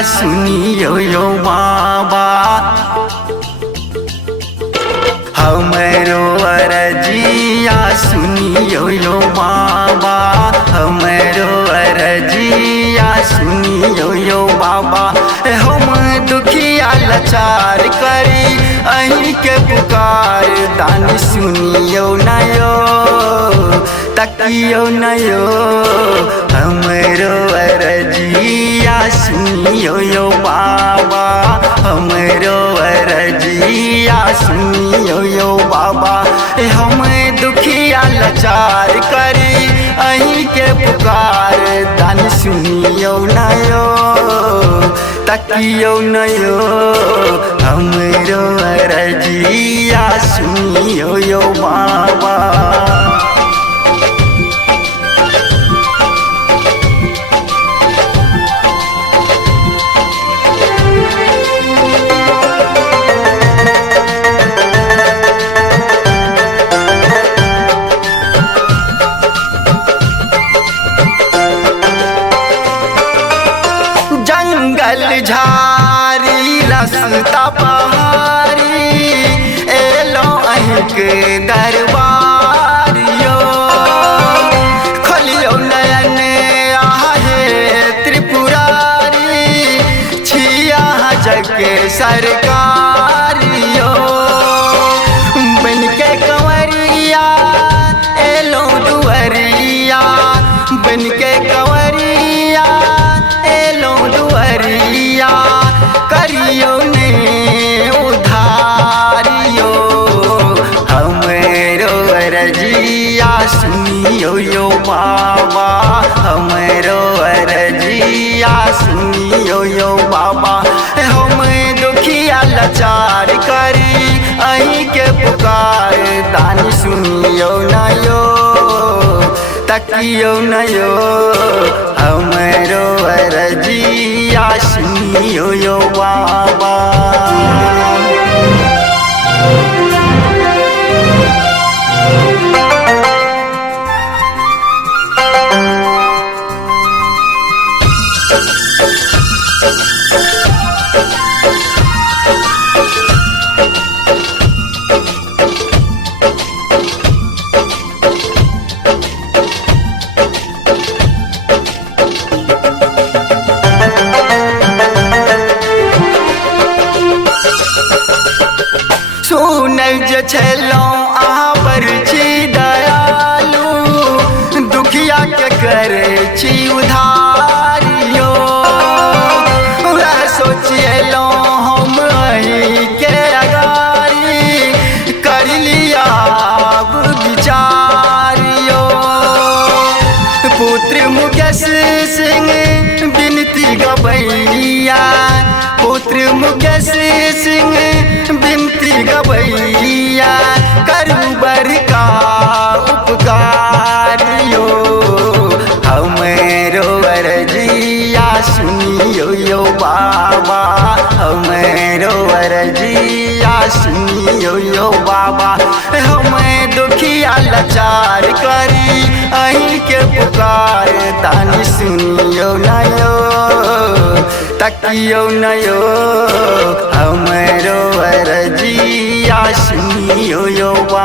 सुनियो यो बाबा, हमरो अरजिया सुनियो यो बाबा, हमरो अरजिया सुनियो यो बाबा। हम दुखिया लाचार करी अहीं के पुकार, दान सुनियो नयो तकियो नयो, हमरो अरजिया सुनियो यो बाबा, हमरो अरजिया सुनियो यो बाबा। हम दुखिया लाचार करी अहीं के पुकार, दान सुनियो नयो तकियो नयो, हमरो अरजिया सुनियो यो बाबा। जंगल झारी रास्ता पहाड़ी, एलो अहीं के दरबारियो, खोलियो नयन आहे त्रिपुरारी, छिया जग के सरकारियो। बन के कंवरिया एलो दुअरिया, बन के कंवरिया एलो दुअरिया, करियो ने उधारियो, हमरो अरजिया सुनियो यो बाबा, हमरो अरजिया सुनियो यो बाबा। हम दुखिया लाचार करी अहीं के पुकार, दान सुनियो नयो तकियो नयो, हमरो अरजिया सुनियो यो बाबा। सुनल जे छलो अहाँ पर छी दयालु, दुखिया के करे छी उधारियो, वह सोचिएलो हम अहीं के अगारी, कर लिया अब विचारियो। पुत्र मुकेश सिंह बिनती गबैया, पुत्र मुकेश सिंह बिनती गबैया, करू बड़का उपकारियो, हमरो अरजिया सुनियो यो बाबा, हमरो अरजिया सुनियो यो बाबा। हम दुखिया लाचार करी अहीं के पुकार, दान सुनियो नयो तकियो नयो, हमरो अरजिया सुनियो यो बाबा।